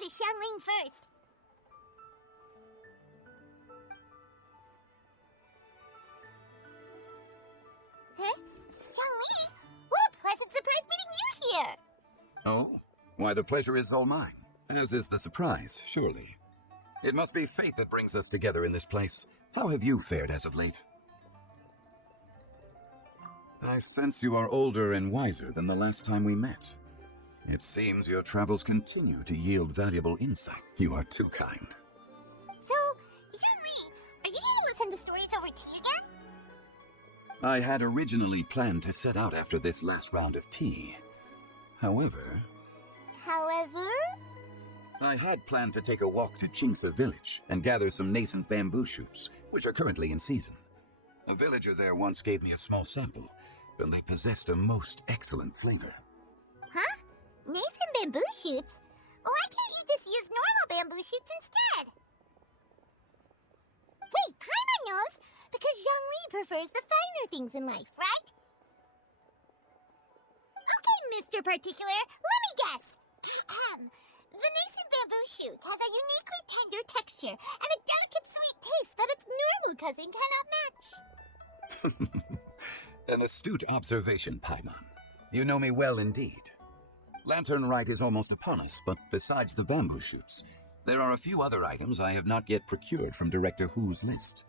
to Xiangling first. Huh? Xiangling? What a pleasant surprise meeting you here! Oh? Why, the pleasure is all mine, as is the surprise, surely. It must be fate that brings us together in this place. How have you fared as of late? I sense you are older and wiser than the last time we met. It seems your travels continue to yield valuable insight. You are too kind. So, Xiangling, are you here to listen to stories over tea again? I had originally planned to set out after this last round of tea. However, I had planned to take a walk to Chimes village and gather some nascent bamboo shoots, which are currently in season. A villager there once gave me a small sample, and they possessed a most excellent flavor. Huh? Nascent bamboo shoots? Why can't you just use normal bamboo shoots instead? Wait, Paimon knows, because Zhongli prefers the finer things in life, right? Okay, Mr. Particular, let me guess. The nascent bamboo shoot has a uniquely tender texture and a delicate sweet taste that its normal cousin cannot match. An astute observation, Paimon. You know me well indeed. Lantern Rite is almost upon us, but besides the bamboo shoots, there are a few other items I have not yet procured from Director Hu's list.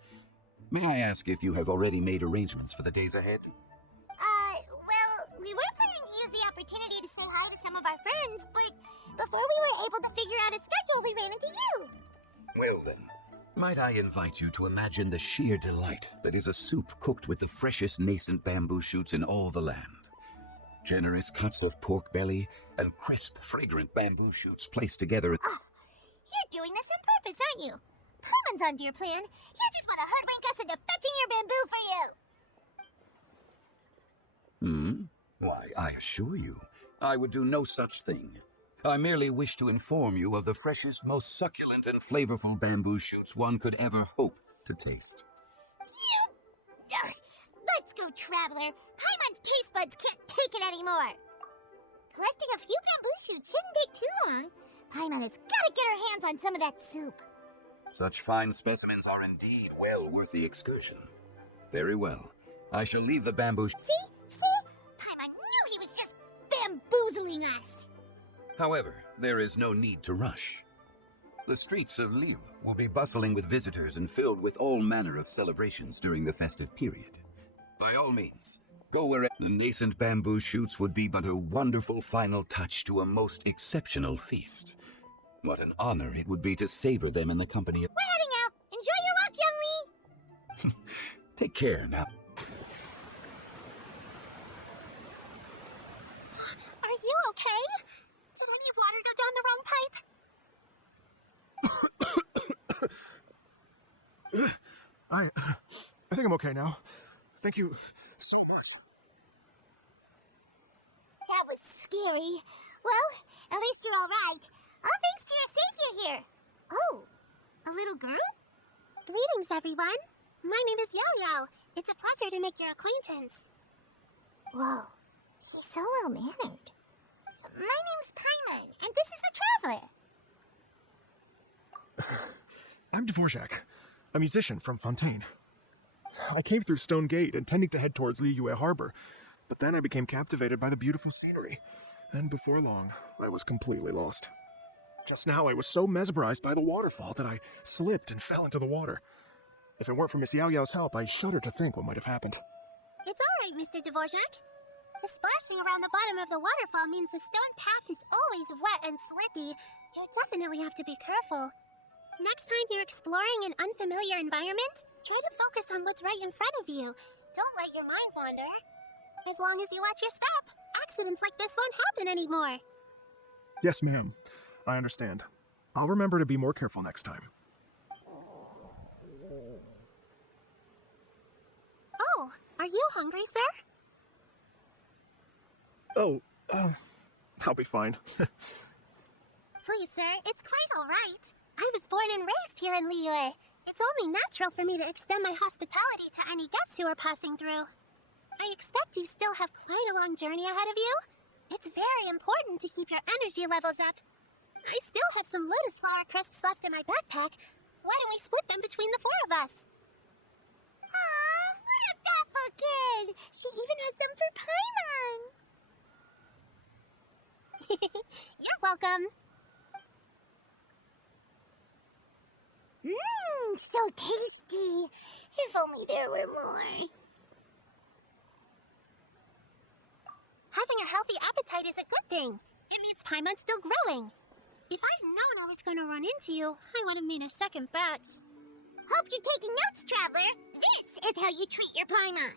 May I ask if you have already made arrangements for the days ahead? Well, we were planning to use the opportunity to say hi to some of our friends, but before we were able to figure out a schedule, we ran into you. Well then, might I invite you to imagine the sheer delight that is a soup cooked with the freshest nascent bamboo shoots in all the land. Generous cuts of pork belly and crisp, fragrant bamboo shoots placed together. Oh, you're doing this on purpose, aren't you? Paimon's onto your plan. You just want to hoodwink us into fetching your bamboo for you. Why, I assure you, I would do no such thing. I merely wish to inform you of the freshest, most succulent and flavorful bamboo shoots one could ever hope to taste. Let's go, Traveler. Paimon's taste buds can't take it anymore. Collecting a few bamboo shoots shouldn't take too long. Paimon has got to get her hands on some of that soup. Such fine specimens are indeed well worth the excursion. Very well. I shall leave the bamboo. See? Paimon knew he was just bamboozling us. However, there is no need to rush. The streets of Liu will be bustling with visitors and filled with all manner of celebrations during the festive period. By all means, go where the nascent bamboo shoots would be but a wonderful final touch to a most exceptional feast. What an honor it would be to savor them in the company of... We're heading out. Enjoy your walk, Youngli. Take care now. Are you okay? Did any water go down the wrong pipe? I think I'm okay now. Thank you so much. That was scary. Well, at least you're all right. All thanks to your savior here. Oh, a little girl? Greetings, everyone. My name is Yao Yao. It's a pleasure to make your acquaintance. Whoa, he's so well-mannered. My name's Paimon, and this is the Traveler. I'm Dvorak, a musician from Fontaine. I came through Stone Gate intending to head towards Liyue Harbor, but then I became captivated by the beautiful scenery, and before long, I was completely lost. Just now, I was so mesmerized by the waterfall that I slipped and fell into the water. If it weren't for Miss Yao Yao's help, I shudder to think what might have happened. It's all right, Mr. Dvorak. The splashing around the bottom of the waterfall means the stone path is always wet and slippy. You definitely have to be careful. Next time you're exploring an unfamiliar environment, try to focus on what's right in front of you. Don't let your mind wander. As long as you watch your step, accidents like this won't happen anymore. Yes, ma'am. I understand. I'll remember to be more careful next time. Oh, are you hungry, sir? Oh, I'll be fine. Please, sir, it's quite all right. I was born and raised here in Liyue. It's only natural for me to extend my hospitality to any guests who are passing through. I expect you still have quite a long journey ahead of you. It's very important to keep your energy levels up. I still have some lotus flower crisps left in my backpack. Why don't we split them between the four of us? Aw, what a thoughtful kid! She even has some for Paimon! You're welcome. Mmm, so tasty. If only there were more. Having a healthy appetite is a good thing. It means Paimon's still growing. If I'd known I was going to run into you, I would have made a second batch. Hope you're taking notes, Traveler. This is how you treat your Paimon.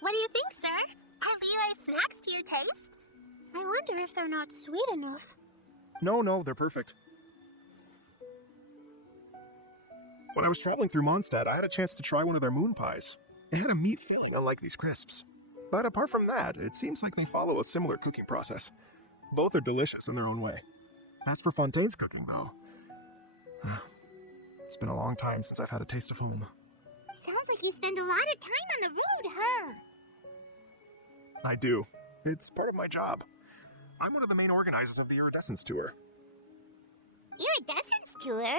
What do you think, sir? Are Leo's snacks to your taste? I wonder if they're not sweet enough. No, they're perfect. When I was traveling through Mondstadt, I had a chance to try one of their moon pies. It had a meat filling, unlike these crisps. But apart from that, it seems like they follow a similar cooking process. Both are delicious in their own way. As for Fontaine's cooking, though, it's been a long time since I've had a taste of home. Sounds like you spend a lot of time on the road, huh? I do. It's part of my job. I'm one of the main organizers of the Iridescence Tour. Iridescence tour?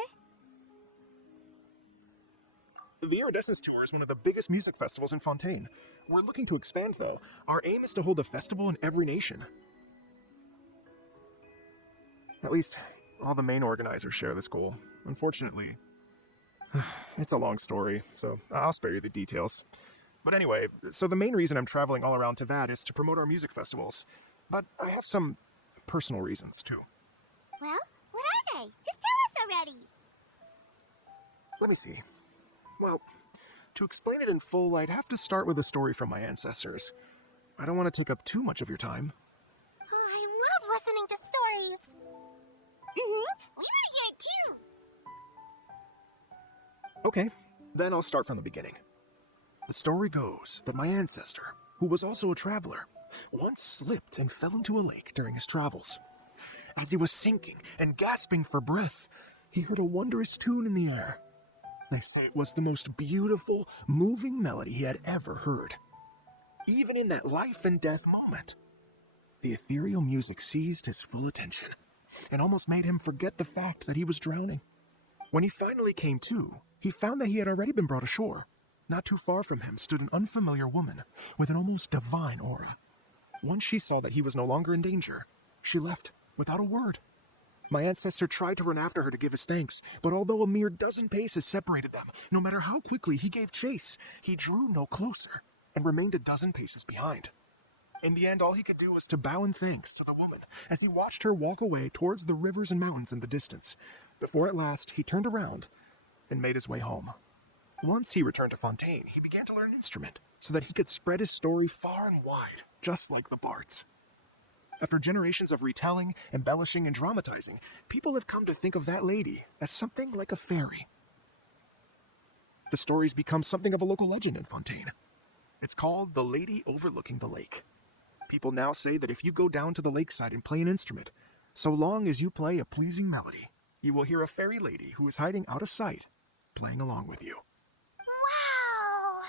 The Iridescence Tour is one of the biggest music festivals in Fontaine. We're looking to expand, though. Our aim is to hold a festival in every nation. At least, all the main organizers share this goal. Unfortunately, it's a long story, so I'll spare you the details. But anyway, so the main reason I'm traveling all around Tavad is to promote our music festivals. But I have some personal reasons, too. Well, what are they? Just tell us already. Let me see. Well, to explain it in full, I'd have to start with a story from my ancestors. I don't want to take up too much of your time. Oh, I love listening to stories. We want to hear it too. Okay, then I'll start from the beginning. The story goes that my ancestor, who was also a traveler, once slipped and fell into a lake during his travels. As he was sinking and gasping for breath, he heard a wondrous tune in the air. They say it was the most beautiful, moving melody he had ever heard. Even in that life and death moment, the ethereal music seized his full attention and almost made him forget the fact that he was drowning. When he finally came to, he found that he had already been brought ashore. Not too far from him stood an unfamiliar woman with an almost divine aura. Once she saw that he was no longer in danger, she left without a word. My ancestor tried to run after her to give his thanks, but although a mere dozen paces separated them, no matter how quickly he gave chase, he drew no closer and remained a dozen paces behind. In the end, all he could do was to bow in thanks to the woman as he watched her walk away towards the rivers and mountains in the distance, before at last he turned around and made his way home. Once he returned to Fontaine, he began to learn an instrument so that he could spread his story far and wide, just like the bards. After generations of retelling, embellishing, and dramatizing, people have come to think of that lady as something like a fairy. The story's become something of a local legend in Fontaine. It's called The Lady Overlooking the Lake. People now say that if you go down to the lakeside and play an instrument, so long as you play a pleasing melody, you will hear a fairy lady who is hiding out of sight, playing along with you. Wow!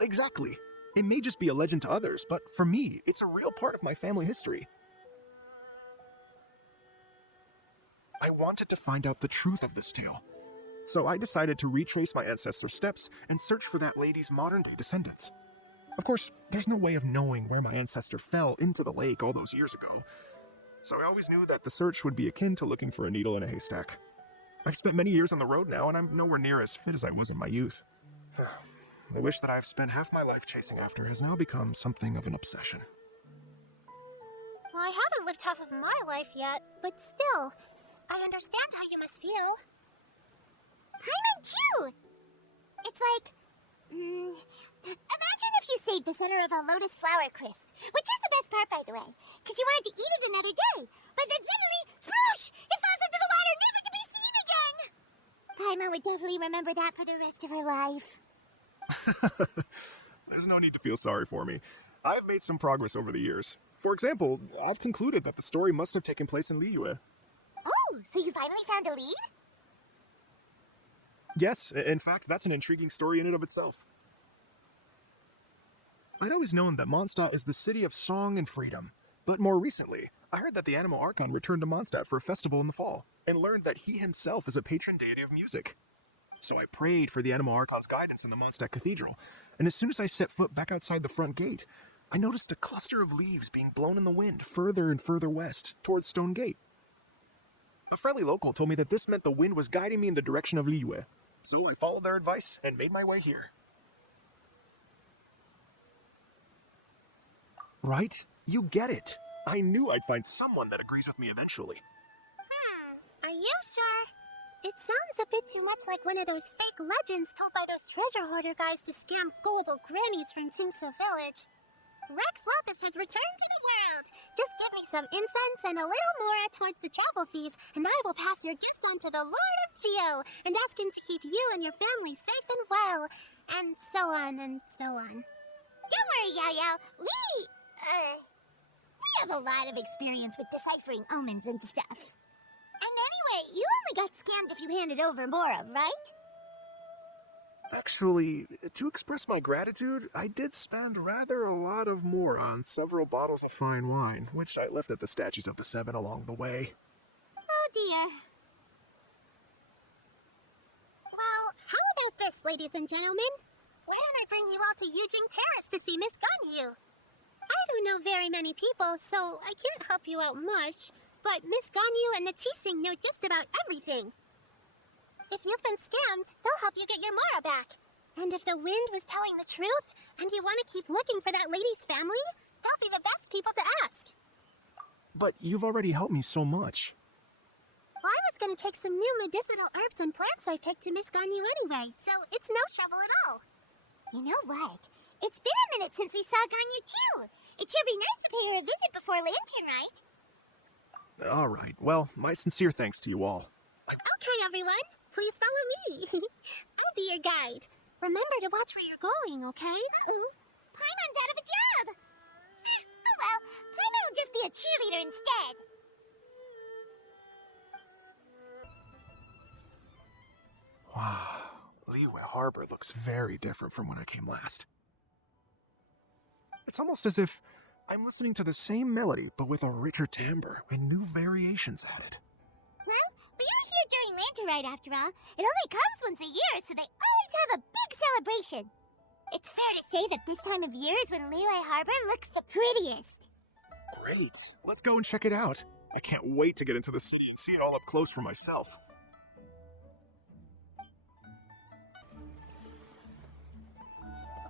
Exactly. It may just be a legend to others, but for me, it's a real part of my family history. I wanted to find out the truth of this tale, so I decided to retrace my ancestors' steps and search for that lady's modern-day descendants. Of course, there's no way of knowing where my ancestor fell into the lake all those years ago, so I always knew that the search would be akin to looking for a needle in a haystack. I've spent many years on the road now, and I'm nowhere near as fit as I was in my youth. The wish that I've spent half my life chasing after has now become something of an obsession. Well, I haven't lived half of my life yet, but still, I understand how you must feel. Paimon too! It's like, imagine if you saved the center of a lotus flower crisp, which is the best part, by the way, because you wanted to eat it another day, but then suddenly, sploosh! It falls into the water, never to be seen again! Paimon would definitely remember that for the rest of her life. There's no need to feel sorry for me. I've made some progress over the years. For example, I've concluded that the story must have taken place in Liyue. Oh, so you finally found a lead? Yes, in fact, that's an intriguing story in and of itself. I'd always known that Mondstadt is the city of song and freedom, But more recently, I heard that the Animal Archon returned to Mondstadt for a festival in the fall, and learned that he himself is a patron deity of music. So I prayed for the Animal Archon's guidance in the Mondstadt Cathedral, and as soon as I set foot back outside the front gate, I noticed a cluster of leaves being blown in the wind further and further west, towards Stone Gate. A friendly local told me that this meant the wind was guiding me in the direction of Liyue, so I followed their advice and made my way here. Right? You get it. I knew I'd find someone that agrees with me eventually. Are you sure? It sounds a bit too much like one of those fake legends told by those treasure hoarder guys to scam gullible grannies from Jinxo Village. Rex Lopus has returned to the world. Just give me some incense and a little more towards the travel fees, and I will pass your gift on to the Lord of Geo and ask him to keep you and your family safe and well, and so on and so on. Don't worry, Yao-Yao. We have a lot of experience with deciphering omens and stuff. And anyway, you only got scammed if you handed over Mora, right? Actually, to express my gratitude, I did spend rather a lot of more on several bottles of fine wine, which I left at the Statues of the Seven along the way. Oh dear. Well, how about this, ladies and gentlemen? Why don't I bring you all to Yujing Terrace to see Miss Ganyu? I don't know very many people, so I can't help you out much, but Miss Ganyu and the Qixing know just about everything. If you've been scammed, they'll help you get your Mara back. And if the wind was telling the truth, and you want to keep looking for that lady's family, they'll be the best people to ask. But you've already helped me so much. Well, I was going to take some new medicinal herbs and plants I picked to Miss Ganyu anyway, so it's no trouble at all. You know what? It's been a minute since we saw Ganyu too. It should be nice to pay her a visit before Lantern, right? All right, well, my sincere thanks to you all. Okay, everyone. Please follow me. I'll be your guide. Remember to watch where you're going, okay? Paimon's out of a job. Oh well, Paimon will just be a cheerleader instead. Wow, Liyue Harbor looks very different from when I came last. It's almost as if I'm listening to the same melody, but with a richer timbre and new variations added. Well, we are here during Lantern after all. It only comes once a year, so they always have a big celebration. It's fair to say that this time of year is when Liyue Harbor looks the prettiest. Great. Let's go and check it out. I can't wait to get into the city and see it all up close for myself.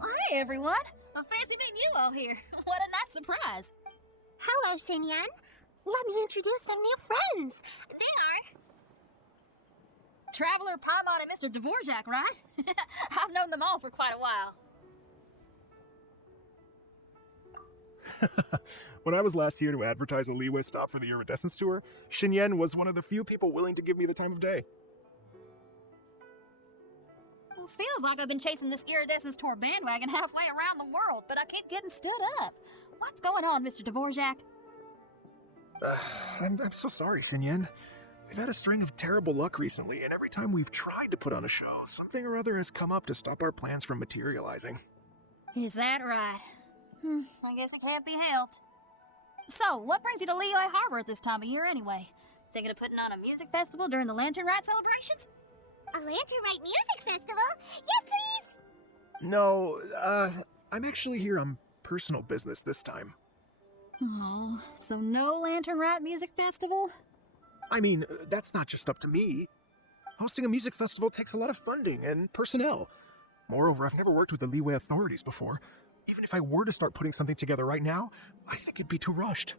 Hi, everyone. I fancy meeting you all here. What a nice surprise. Hello, Xinyan. Let me introduce some new friends. They are... Traveler, Paimon, and Mr. Dvorak, right? I've known them all for quite a while. When I was last here to advertise a Liyue stop for the Iridescence Tour, Xinyan was one of the few people willing to give me the time of day. Well, feels like I've been chasing this Iridescence Tour bandwagon halfway around the world, but I keep getting stood up. What's going on, Mr. Dvorak? I'm so sorry, Xinyan. We've had a string of terrible luck recently, and every time we've tried to put on a show, something or other has come up to stop our plans from materializing. Is that right? I guess it can't be helped. So, what brings you to Liyue Harbor at this time of year anyway? Thinking of putting on a music festival during the Lantern Rite celebrations? A Lantern Rite Music Festival? Yes, please! No, I'm actually here on personal business this time. Oh, so no Lantern Rite Music Festival? I mean, that's not just up to me. Hosting a music festival takes a lot of funding and personnel. Moreover, I've never worked with the Liyue authorities before. Even if I were to start putting something together right now, I think it'd be too rushed.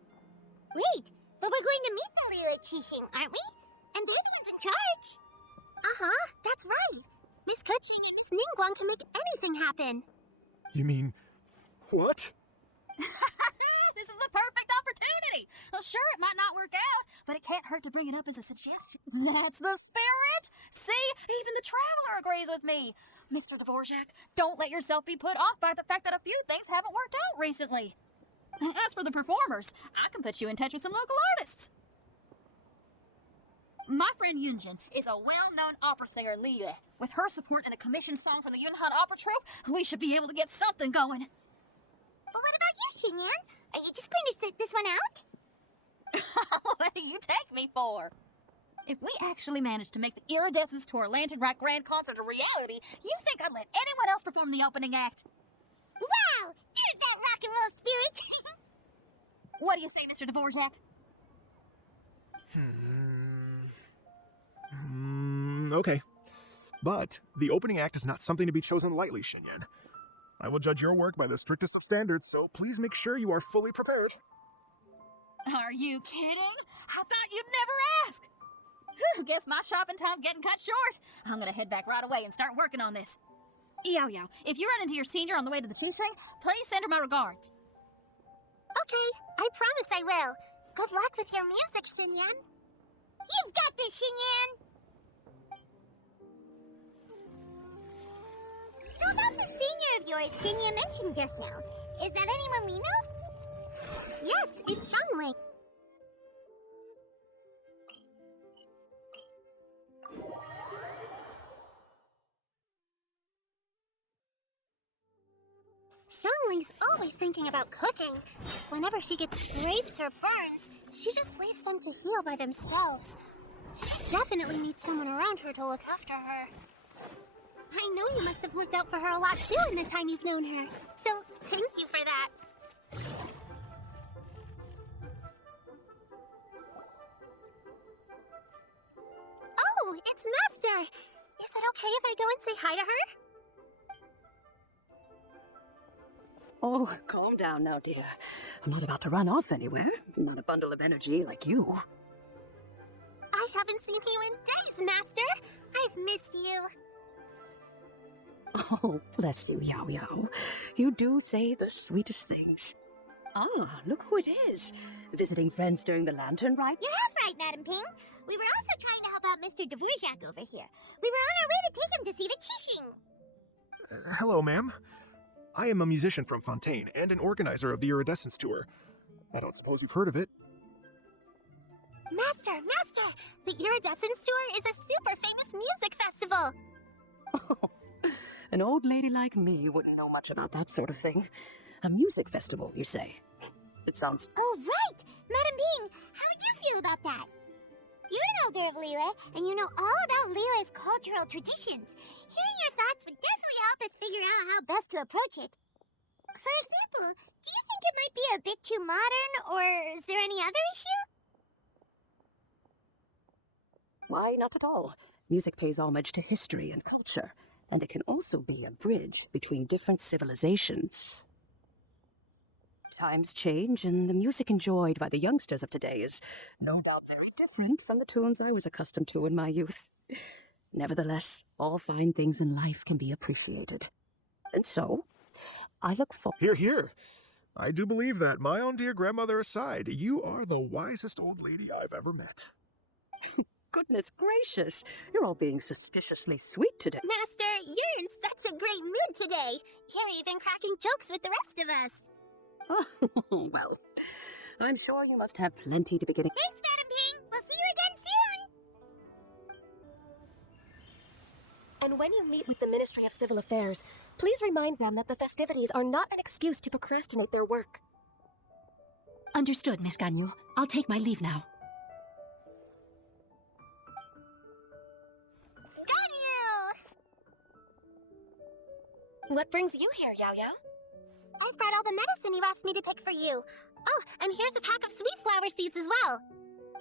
Wait, but we're going to meet the Liyue Qixing, aren't we? And they're the ones in charge. Uh-huh, that's right. Miss Kuchi and Miss Ningguang can make anything happen. You mean, what? This is the perfect opportunity. Well, sure, it might not work out, but it can't hurt to bring it up as a suggestion. That's the spirit. See, even the Traveler agrees with me. Mr. Dvorak, don't let yourself be put off by the fact that a few things haven't worked out recently. As for the performers, I can put you in touch with some local artists. My friend Yunjin is a well-known opera singer, Liyue. With her support in a commissioned song from the Yunhan Opera Troupe, we should be able to get something going. But what about you, Xinyan? Are you just going to sit this one out? What do you take me for? If we actually managed to make the Iridescence Tour Lantern Rock Grand Concert a reality, you think I'd let anyone else perform the opening act? Wow! There's that rock and roll spirit! What do you say, Mr. Dvorak? Okay. But the opening act is not something to be chosen lightly, Xinyan. I will judge your work by the strictest of standards, so please make sure you are fully prepared. Are you kidding? I thought you'd never ask. Whew, guess my shopping time's getting cut short. I'm gonna head back right away and start working on this. Yao Yao, if you run into your senior on the way to the Qisheng, please send her my regards. Okay, I promise I will. Good luck with your music, Xinyan. You've got this, Xinyan! So about the senior of yours Xinyan mentioned just now, is that anyone we know? Yes, it's Xiangling. Xiangling's always thinking about cooking. Whenever she gets scrapes or burns, she just leaves them to heal by themselves. She definitely needs someone around her to look after her. I know you must have looked out for her a lot too in the time you've known her, so thank you for that. Oh, it's Master! Is it okay if I go and say hi to her? Oh, calm down now, dear. I'm not about to run off anywhere. I'm not a bundle of energy like you. I haven't seen you in days, Master! I've missed you. Oh, bless you, Yao Yao. You do say the sweetest things. Ah, look who it is. Visiting friends during the lantern ride? You're half right, Madam Ping. We were also trying to help out Mr. Dvorak over here. We were on our way to take him to see the Qisheng. Hello, ma'am. I am a musician from Fontaine and an organizer of the Iridescence Tour. I don't suppose you've heard of it. Master! The Iridescence Tour is a super famous music festival. Oh, an old lady like me wouldn't know much about that sort of thing. A music festival, you say? It sounds... Oh, right! Madam Ping, how would you feel about that? You're an elder of Liyue, and you know all about Liyue's cultural traditions. Hearing your thoughts would definitely help us figure out how best to approach it. For example, do you think it might be a bit too modern, or is there any other issue? Why, not at all. Music pays homage to history and culture, and it can also be a bridge between different civilizations. Times change, and the music enjoyed by the youngsters of today is no doubt very different from the tunes I was accustomed to in my youth. Nevertheless, all fine things in life can be appreciated. And so, I look forward... Hear, hear. I do believe that, my own dear grandmother aside, you are the wisest old lady I've ever met. Goodness gracious, you're all being suspiciously sweet today. Master, you're in such a great mood today. You're even cracking jokes with the rest of us. Oh, well, I'm sure you must have plenty to be getting... Thanks, Madam Ping. We'll see you again soon. And when you meet with the Ministry of Civil Affairs, please remind them that the festivities are not an excuse to procrastinate their work. Understood, Miss Ganyu. I'll take my leave now. What brings you here, Yao Yao? I've brought all the medicine you asked me to pick for you. Oh, and here's a pack of sweet flower seeds as well.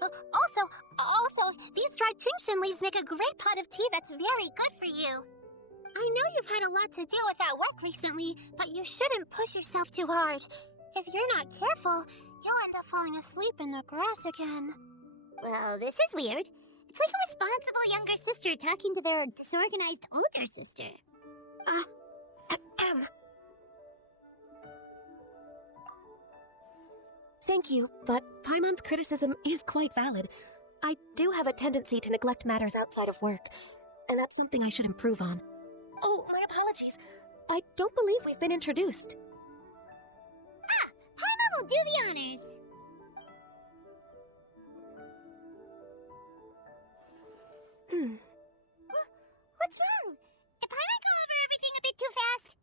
Also, these dried Chingshin leaves make a great pot of tea that's very good for you. I know you've had a lot to deal with at work recently, but you shouldn't push yourself too hard. If you're not careful, you'll end up falling asleep in the grass again. Well, this is weird. It's like a responsible younger sister talking to their disorganized older sister. Thank you, but Paimon's criticism is quite valid. I do have a tendency to neglect matters outside of work, and that's something I should improve on. Oh, my apologies. I don't believe we've been introduced. Paimon will do the honors. What's wrong? Did Paimon go over everything a bit too fast?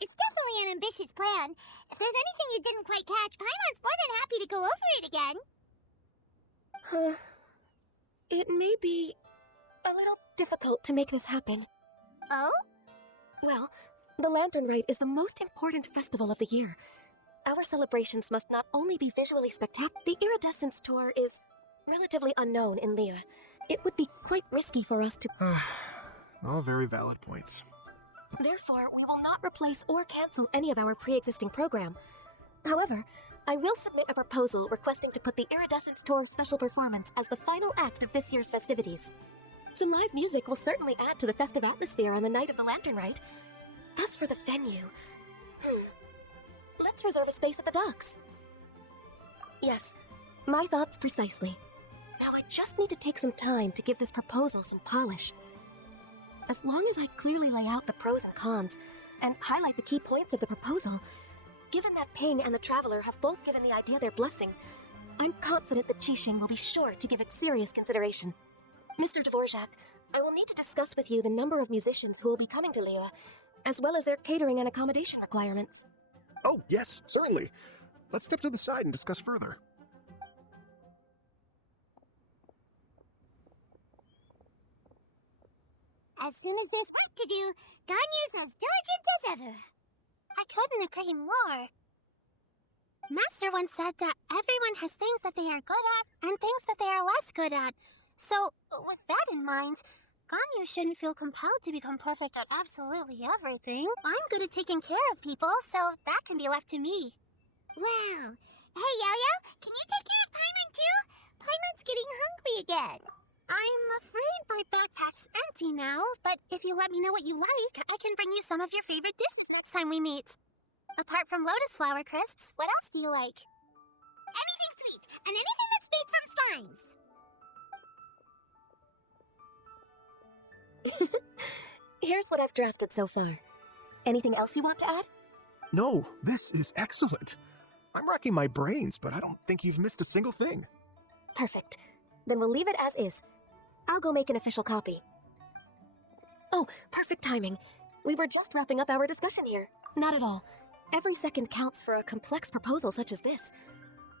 It's definitely an ambitious plan. plan. If there's anything you didn't quite catch, Paimon's more than happy to go over it again. It may be a little difficult to make this happen. Oh? Well, the Lantern Rite is the most important festival of the year. Our celebrations must not only be visually spectacular, the Iridescence Tour is relatively unknown in Lea. It would be quite risky for us to... All very valid points. Therefore, we will not replace or cancel any of our pre-existing program. However, I will submit a proposal requesting to put the Iridescence Tour special performance as the final act of this year's festivities. Some live music will certainly add to the festive atmosphere on the night of the Lantern Rite. As for the venue... Let's reserve a space at the docks. Yes, my thoughts precisely. Now I just need to take some time to give this proposal some polish. As long as I clearly lay out the pros and cons, and highlight the key points of the proposal, given that Ping and the Traveler have both given the idea their blessing, I'm confident that Qixing will be sure to give it serious consideration. Mr. Dvorak, I will need to discuss with you the number of musicians who will be coming to Liyue, as well as their catering and accommodation requirements. Oh, yes, certainly. Let's step to the side and discuss further. As soon as there's work to do, Ganyu's as diligent as ever. I couldn't agree more. Master once said that everyone has things that they are good at and things that they are less good at. So, with that in mind, Ganyu shouldn't feel compelled to become perfect at absolutely everything. I'm good at taking care of people, so that can be left to me. Wow. Hey, Yo-Yo, can you take care of Paimon too? Paimon's getting hungry again. I'm afraid my backpack's empty now, but if you let me know what you like, I can bring you some of your favorite dishes next time we meet. Apart from lotus flower crisps, what else do you like? Anything sweet, and anything that's made from slimes. Here's what I've drafted so far. Anything else you want to add? No, this is excellent. I'm racking my brains, but I don't think you've missed a single thing. Perfect. Then we'll leave it as is. I'll go make an official copy. Oh, perfect timing. We were just wrapping up our discussion here. Not at all. Every second counts for a complex proposal such as this.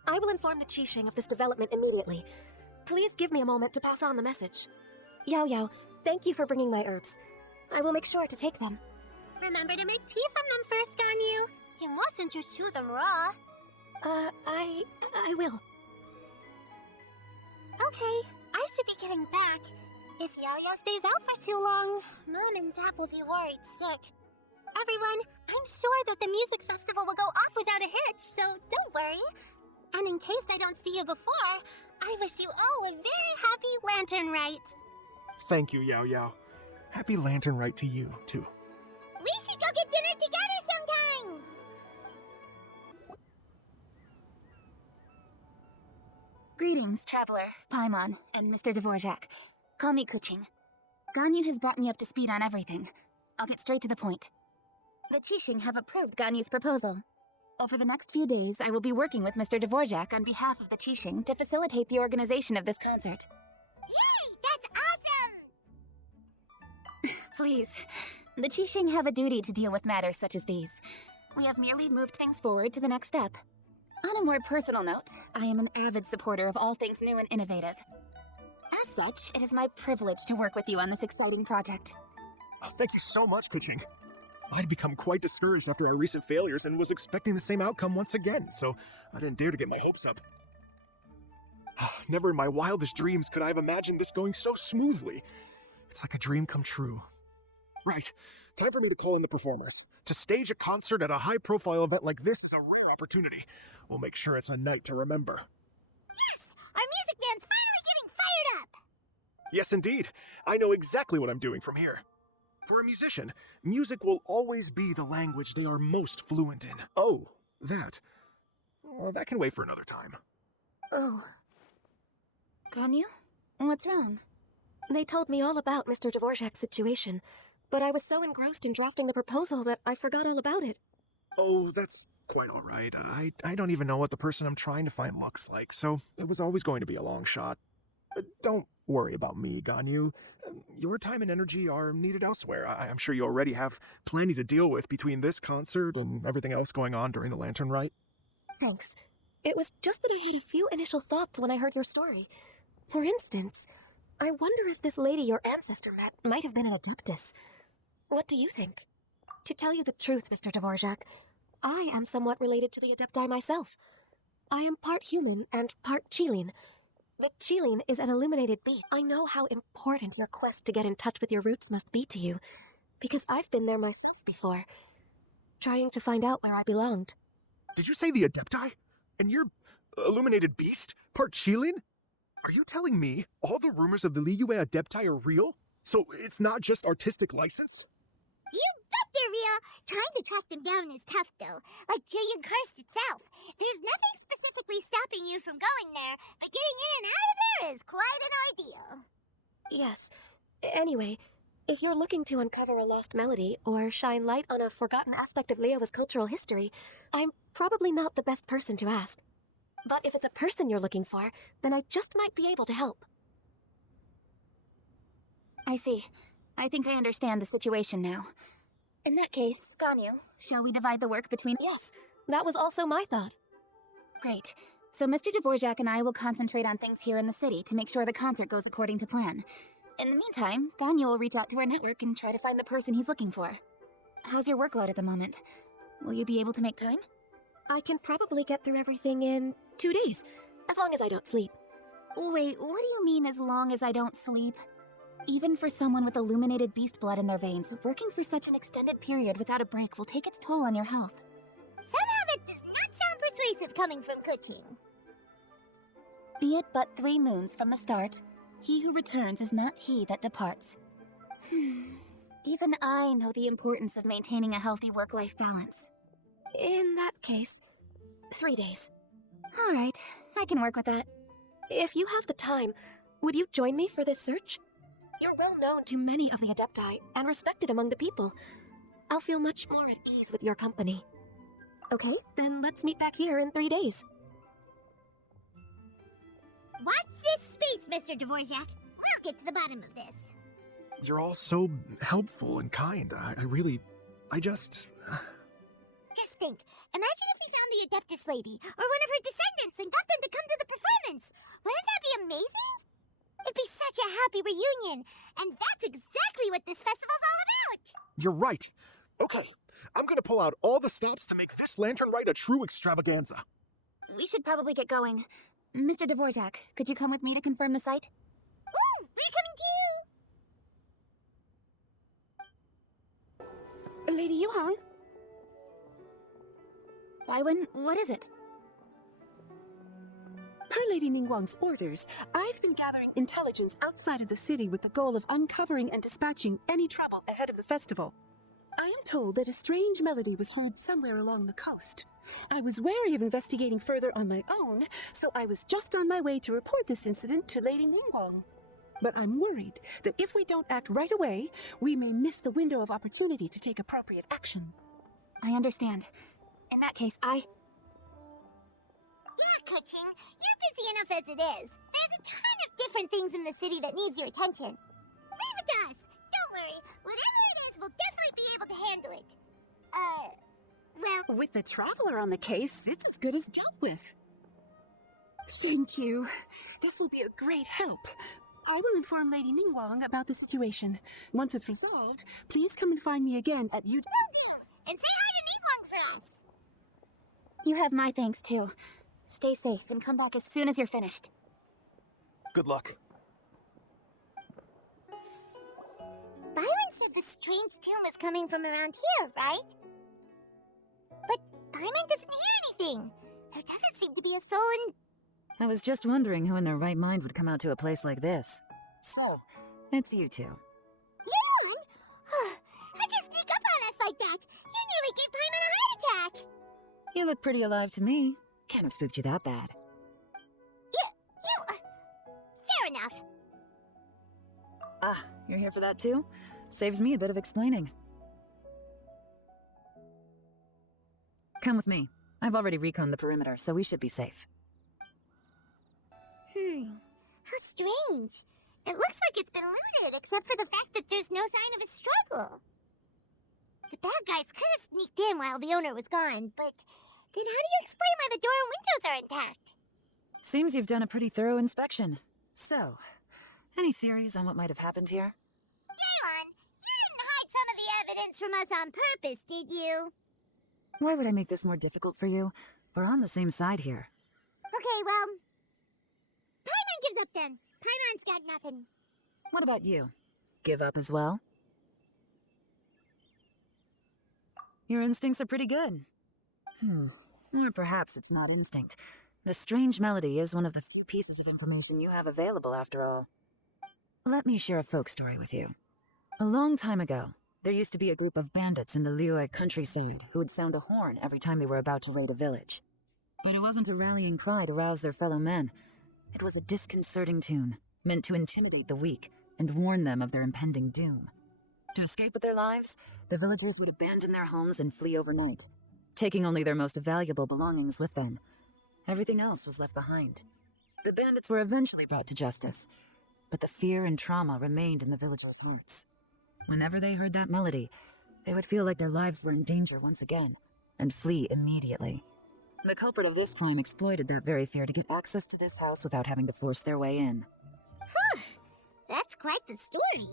I will inform the Qixing of this development immediately. Please give me a moment to pass on the message. Yao Yao, thank you for bringing my herbs. I will make sure to take them. Remember to make tea from them first, Ganyu. You mustn't just chew them raw. I will. Okay, I should be getting back. If Yo-Yo stays out for too long, Mom and Dad will be worried sick. Everyone, I'm sure that the music festival will go off without a hitch, so don't worry. And in case I don't see you before, I wish you all a very happy Lantern Rite. Thank you, Yao Yao. Happy Lantern Rite to you, too. We should go get dinner together sometime! Greetings, Traveler, Paimon, and Mr. Dvorak. Call me Kuching. Ganyu has brought me up to speed on everything. I'll get straight to the point. The Qixing have approved Ganyu's proposal. Over the next few days, I will be working with Mr. Dvorak on behalf of the Qixing to facilitate the organization of this concert. Yay! That's awesome! Please. The Qixing have a duty to deal with matters such as these. We have merely moved things forward to the next step. On a more personal note, I am an avid supporter of all things new and innovative. As such, it is my privilege to work with you on this exciting project. Oh, thank you so much, Kuching. I'd become quite discouraged after our recent failures and was expecting the same outcome once again, so I didn't dare to get my hopes up. Never in my wildest dreams could I have imagined this going so smoothly. It's like a dream come true. Right, time for me to call in the performer. To stage a concert at a high-profile event like this is a rare opportunity. We'll make sure it's a night to remember. Yes! Our music band's finally getting fired up! Yes, indeed. I know exactly what I'm doing from here. For a musician, music will always be the language they are most fluent in. Oh, that. Well, that can wait for another time. Oh. Ganyu? What's wrong? They told me all about Mr. Dvorak's situation, but I was so engrossed in drafting the proposal that I forgot all about it. Oh, that's quite all right. I don't even know what the person I'm trying to find looks like, so it was always going to be a long shot. Don't worry about me, Ganyu. Your time and energy are needed elsewhere. I'm sure you already have plenty to deal with between this concert and everything else going on during the Lantern Rite. Thanks. It was just that I had a few initial thoughts when I heard your story. For instance, I wonder if this lady your ancestor met might have been an Adeptus. What do you think? To tell you the truth, Mr. Dvorak, I am somewhat related to the Adepti myself. I am part human and part Qilin. The Qilin is an illuminated beast. I know how important your quest to get in touch with your roots must be to you, because I've been there myself before, trying to find out where I belonged. Did you say the Adepti? And you're illuminated beast? Part Qilin? Are you telling me all the rumors of the Liyue Adepti are real? So it's not just artistic license? You bet they're real. Trying to track them down is tough, though. Like Julian Karst itself. There's nothing specifically stopping you from going there, but getting in and out of there is quite an ordeal. Yes. Anyway, if you're looking to uncover a lost melody or shine light on a forgotten aspect of Liyue's cultural history, I'm probably not the best person to ask. But if it's a person you're looking for, then I just might be able to help. I see. I think I understand the situation now. In that case, Ganyu, shall we divide the work between— Yes, that was also my thought. Great. So Mr. Dvorak and I will concentrate on things here in the city to make sure the concert goes according to plan. In the meantime, Ganyu will reach out to our network and try to find the person he's looking for. How's your workload at the moment? Will you be able to make time? I can probably get through everything in 2 days, as long as I don't sleep. Wait, what do you mean as long as I don't sleep? Even for someone with illuminated beast blood in their veins, working for such an extended period without a break will take its toll on your health. Somehow that does not sound persuasive coming from Kuching. Be it but 3 moons from the start, he who returns is not he that departs. Even I know the importance of maintaining a healthy work-life balance. In that case, 3 days. All right, I can work with that. If you have the time, would you join me for this search? You're well known to many of the Adepti and respected among the people. I'll feel much more at ease with your company. Okay, then let's meet back here in 3 days. Watch this space, Mr. Dvorak. We'll get to the bottom of this. You're all so helpful and kind. I just... Just think, imagine if we found the Adeptus lady, or one of her descendants, and got them to come to the performance. Wouldn't that be amazing? It'd be such a happy reunion, and that's exactly what this festival's all about! You're right. Okay, I'm gonna pull out all the stops to make this Lantern Rite a true extravaganza. We should probably get going. Mr. Dvorak, could you come with me to confirm the site? Ooh, we're coming to you! Lady Yuhang? Baiwen, what is it? Per Lady Ningguang's orders, I've been gathering intelligence outside of the city with the goal of uncovering and dispatching any trouble ahead of the festival. I am told that a strange melody was heard somewhere along the coast. I was wary of investigating further on my own, so I was just on my way to report this incident to Lady Ningguang. But I'm worried that if we don't act right away, we may miss the window of opportunity to take appropriate action. I understand. In that case, Yeah, Kuching, you're busy enough as it is. There's a ton of different things in the city that needs your attention. Leave it to us. Don't worry. Whatever it is, we'll definitely be able to handle it. Well, With the traveler on the case, it's as good as dealt with. Thank you. This will be a great help. I will inform Lady Ningguang about the situation. Once it's resolved, please come and find me again at will do. And say hi to Ningguang for us. you have my thanks too. Stay safe and come back as soon as you're finished. Good luck. Byron said the strange tune was coming from around here, right? But Byron doesn't hear anything. There doesn't seem to be a soul in... I was just wondering who in their right mind would come out to a place like this. So, it's you two. Yang! How'd you sneak up on us like that? You nearly gave Paimon a heart attack! You look pretty alive to me. Can't have spooked you that bad. Fair enough. Ah, you're here for that too? Saves me a bit of explaining. Come with me. I've already reconned the perimeter, so we should be safe. How strange. It looks like it's been looted, except for the fact that there's no sign of a struggle. The bad guys could have sneaked in while the owner was gone, but then how do you explain why the door and windows are intact? Seems you've done a pretty thorough inspection. So, any theories on what might have happened here? Daylon, you didn't hide some of the evidence from us on purpose, did you? Why would I make this more difficult for you? We're on the same side here. Okay, well, Paimon gives up then. Paimon's got nothing. What about you? Give up as well? Your instincts are pretty good. Or perhaps it's not instinct. The strange melody is one of the few pieces of information you have available, after all. Let me share a folk story with you. A long time ago, there used to be a group of bandits in the Liyue countryside who would sound a horn every time they were about to raid a village. But it wasn't a rallying cry to rouse their fellow men. It was a disconcerting tune, meant to intimidate the weak and warn them of their impending doom. To escape with their lives, the villagers would abandon their homes and flee overnight, taking only their most valuable belongings with them. Everything else was left behind. The bandits were eventually brought to justice, but the fear and trauma remained in the villagers' hearts. Whenever they heard that melody, they would feel like their lives were in danger once again, and flee immediately. The culprit of this crime exploited that very fear to get access to this house without having to force their way in. That's quite the story.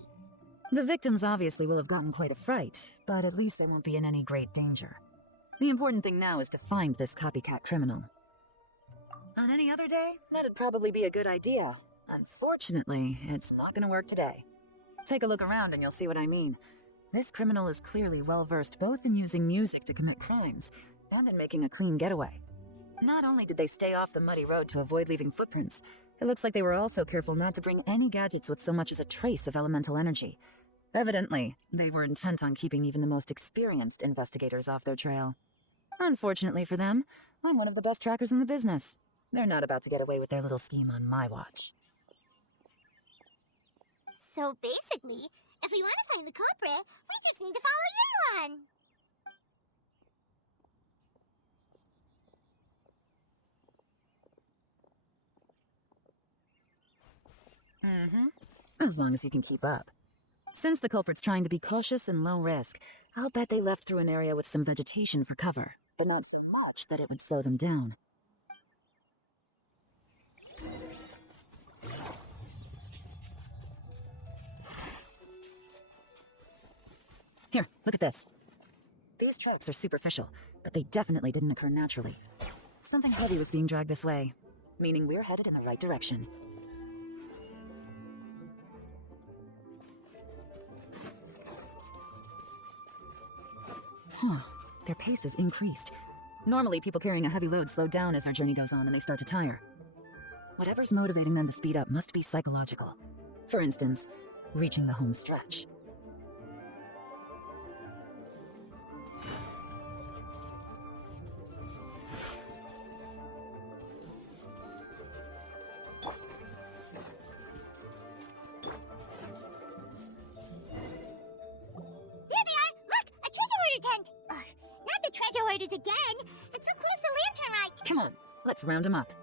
The victims obviously will have gotten quite a fright, but at least they won't be in any great danger. The important thing now is to find this copycat criminal. On any other day, that'd probably be a good idea. Unfortunately, it's not gonna work today. Take a look around and you'll see what I mean. This criminal is clearly well-versed both in using music to commit crimes and in making a clean getaway. Not only did they stay off the muddy road to avoid leaving footprints, it looks like they were also careful not to bring any gadgets with so much as a trace of elemental energy. Evidently, they were intent on keeping even the most experienced investigators off their trail. Unfortunately for them, I'm one of the best trackers in the business. They're not about to get away with their little scheme on my watch. So basically, if we want to find the culprit, we just need to follow Yeon. As long as you can keep up. Since the culprit's trying to be cautious and low risk, I'll bet they left through an area with some vegetation for cover, but not so much that it would slow them down. Here, look at this. These tracks are superficial, but they definitely didn't occur naturally. Something heavy was being dragged this way, meaning we're headed in the right direction. Their pace is increased. Normally, people carrying a heavy load slow down as their journey goes on and they start to tire. Whatever's motivating them to speed up must be psychological. For instance, reaching the home stretch. There they are! Look! A treasure hoarder tent! Ugh, not the treasure hoarders again! It's so close to Lantern Right! Come on, let's round them up.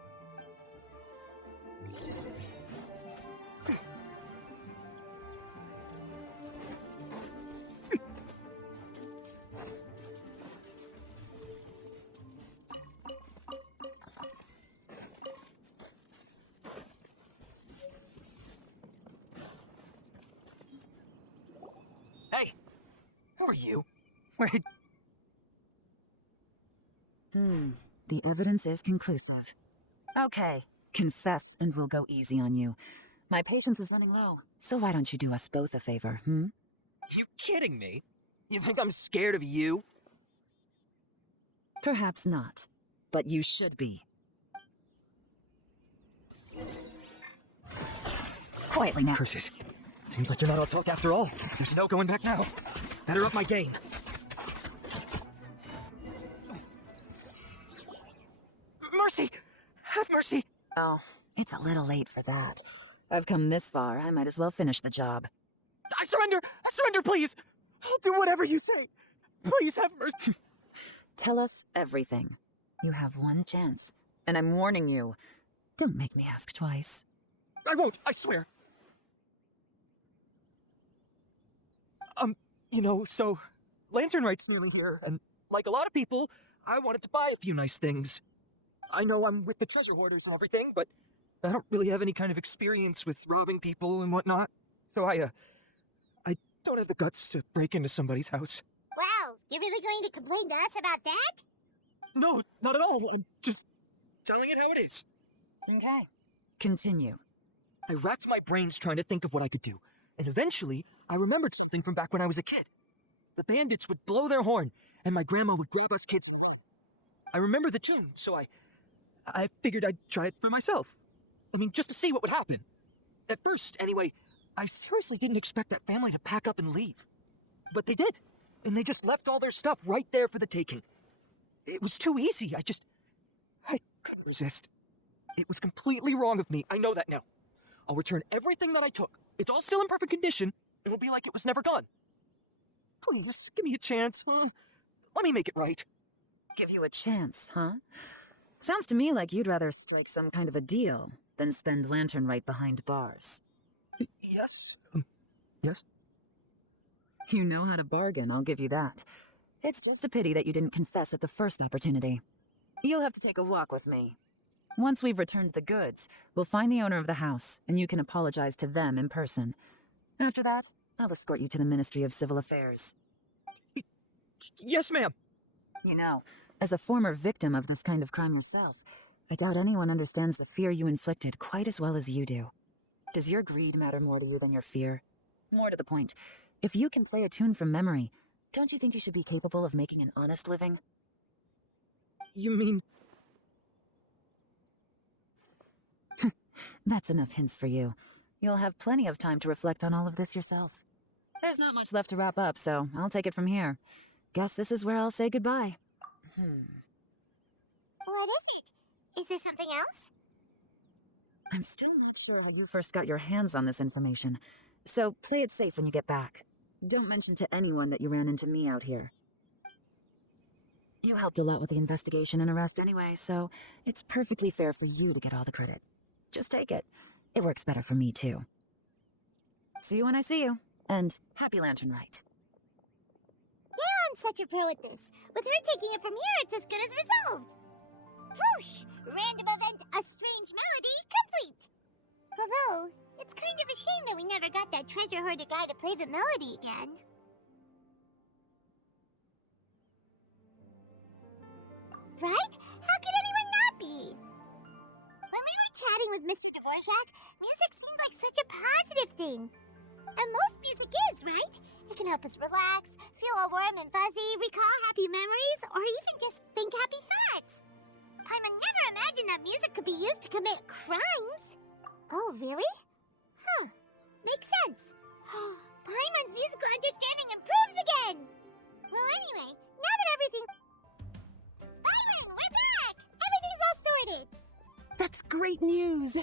Hey! Who are you? Where did... The evidence is conclusive. Okay, confess and we'll go easy on you. My patience is running low, so why don't you do us both a favor, You kidding me? You think I'm scared of you? Perhaps not, but you should be. Quietly now. Curses. Seems like you're not all talk after all. There's no going back now. Better up my game. Mercy! Have mercy! Oh, it's a little late for that. I've come this far, I might as well finish the job. I surrender! Surrender, please! I'll do whatever you say. Please have mercy. Tell us everything. You have one chance, and I'm warning you. Don't make me ask twice. I won't, I swear. So Lantern Right's nearly here, and like a lot of people, I wanted to buy a few nice things. I know I'm with the treasure hoarders and everything, but I don't really have any kind of experience with robbing people and whatnot. So I don't have the guts to break into somebody's house. Wow, you're really going to complain to us about that? No, not at all. I'm just telling it how it is. Okay. Continue. I racked my brains trying to think of what I could do, and eventually I remembered something from back when I was a kid. The bandits would blow their horn, and my grandma would grab us kids. I remember the tune, so I figured I'd try it for myself. I mean, just to see what would happen. At first, anyway, I seriously didn't expect that family to pack up and leave. But they did, and they just left all their stuff right there for the taking. It was too easy, I couldn't resist. It was completely wrong of me, I know that now. I'll return everything that I took. It's all still in perfect condition. It'll be like it was never gone. Please, give me a chance. Let me make it right. Give you a chance, huh? Sounds to me like you'd rather strike some kind of a deal than spend Lantern Right behind bars. Yes? Yes? You know how to bargain, I'll give you that. It's just a pity that you didn't confess at the first opportunity. You'll have to take a walk with me. Once we've returned the goods, we'll find the owner of the house, and you can apologize to them in person. After that, I'll escort you to the Ministry of Civil Affairs. Yes, ma'am. You know, as a former victim of this kind of crime yourself, I doubt anyone understands the fear you inflicted quite as well as you do. Does your greed matter more to you than your fear? More to the point, if you can play a tune from memory, don't you think you should be capable of making an honest living? You mean... That's enough hints for you. You'll have plenty of time to reflect on all of this yourself. There's not much left to wrap up, so I'll take it from here. Guess this is where I'll say goodbye. What is it? Is there something else? I'm still not sure how you first got your hands on this information, so play it safe when you get back. Don't mention to anyone that you ran into me out here. You helped a lot with the investigation and arrest anyway, so it's perfectly fair for you to get all the credit. Just take it. It works better for me, too. See you when I see you, and happy Lantern Right. Yeah, I'm such a pro at this. With her taking it from here, it's as good as resolved. Whoosh! Random event, a strange melody, complete! Although, it's kind of a shame that we never got that treasure hoarder guy to play the melody again. Right? How could anyone not be? When we were chatting with Mr. Dvorak, music seemed like such a positive thing. And most music is, right? It can help us relax, feel all warm and fuzzy, recall happy memories, or even just think happy thoughts. Paimon never imagined that music could be used to commit crimes. Oh, really? Huh. Makes sense. Paimon's musical understanding improves again! Well, anyway, now that everything's... Paimon, we're back! Everything's all sorted! That's great news.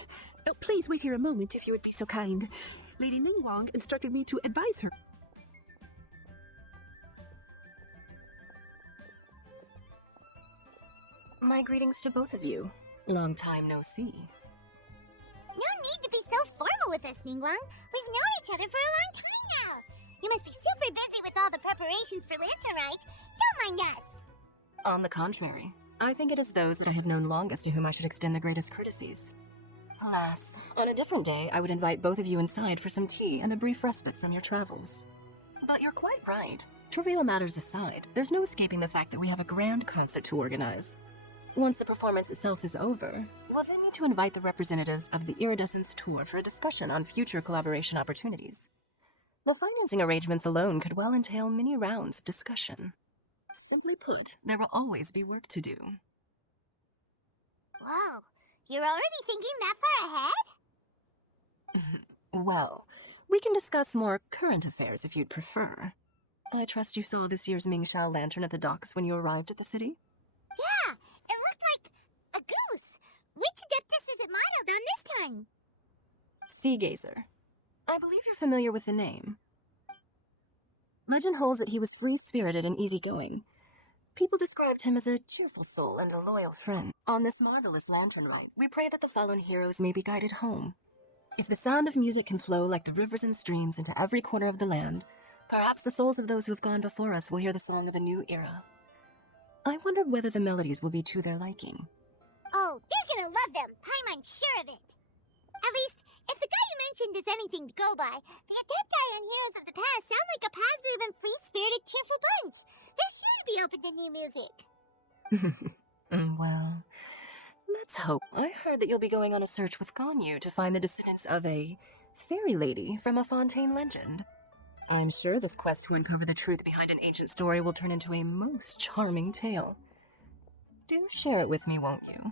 Oh, please wait here a moment if you would be so kind. Lady Ningguang instructed me to advise her. My greetings to both of you. Long time no see. No need to be so formal with us, Ningguang. We've known each other for a long time now. You must be super busy with all the preparations for Lantern Right. Don't mind us. On the contrary, I think it is those that I have known longest to whom I should extend the greatest courtesies. Alas, on a different day, I would invite both of you inside for some tea and a brief respite from your travels. But you're quite right. Trivial matters aside, there's no escaping the fact that we have a grand concert to organize. Once the performance itself is over, we'll then need to invite the representatives of the Iridescence Tour for a discussion on future collaboration opportunities. The financing arrangements alone could well entail many rounds of discussion. Simply put, there will always be work to do. Whoa, you're already thinking that far ahead? Well, we can discuss more current affairs if you'd prefer. I trust you saw this year's Mingxiao lantern at the docks when you arrived at the city? Yeah, it looked like a goose. Which Adeptus is it modeled on this time? Sea Gazer. I believe you're familiar with the name. Legend holds that he was free-spirited and easygoing. People described him as a cheerful soul and a loyal friend. On this marvelous lantern rite, we pray that the fallen heroes may be guided home. If the sound of music can flow like the rivers and streams into every corner of the land, perhaps the souls of those who have gone before us will hear the song of a new era. I wondered whether the melodies will be to their liking. Oh, they're gonna love them. I'm sure of it. At least, if the guy you mentioned is anything to go by, the adept guy on Heroes of the Past sound like a positive and free-spirited, cheerful bunch. They're sure to be open to new music. Well, let's hope. I heard that you'll be going on a search with Ganyu to find the descendants of a fairy lady from a Fontaine legend. I'm sure this quest to uncover the truth behind an ancient story will turn into a most charming tale. Do share it with me, won't you?